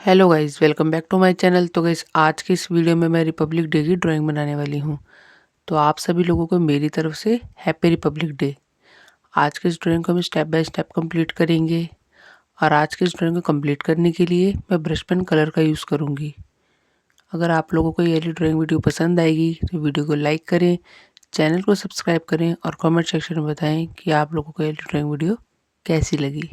Hello guys, welcome back to my channel. तो guys, आज की इस वीडियो में मैं रिपब्लिक डे की ड्राइंग बनाने वाली हूँ। तो आप सभी लोगों को मेरी तरफ से हैप्पी रिपब्लिक डे। आज की इस ड्राइंग को हम स्टेप बाय स्टेप कंप्लीट करेंगे। और आज की इस ड्राइंग को कंप्लीट करने के लिए मैं ब्रश पेन कलर का यूज़ करूँगी। अगर आप लोगों को ये वाली ड्राइंग वीडियो पसंद आएगी तो वीडियो को लाइक करें, चैनल को सब्सक्राइब करें और कॉमेंट सेक्शन में बताएँ कि आप लोगों को ये ड्राइंग वीडियो कैसी लगी।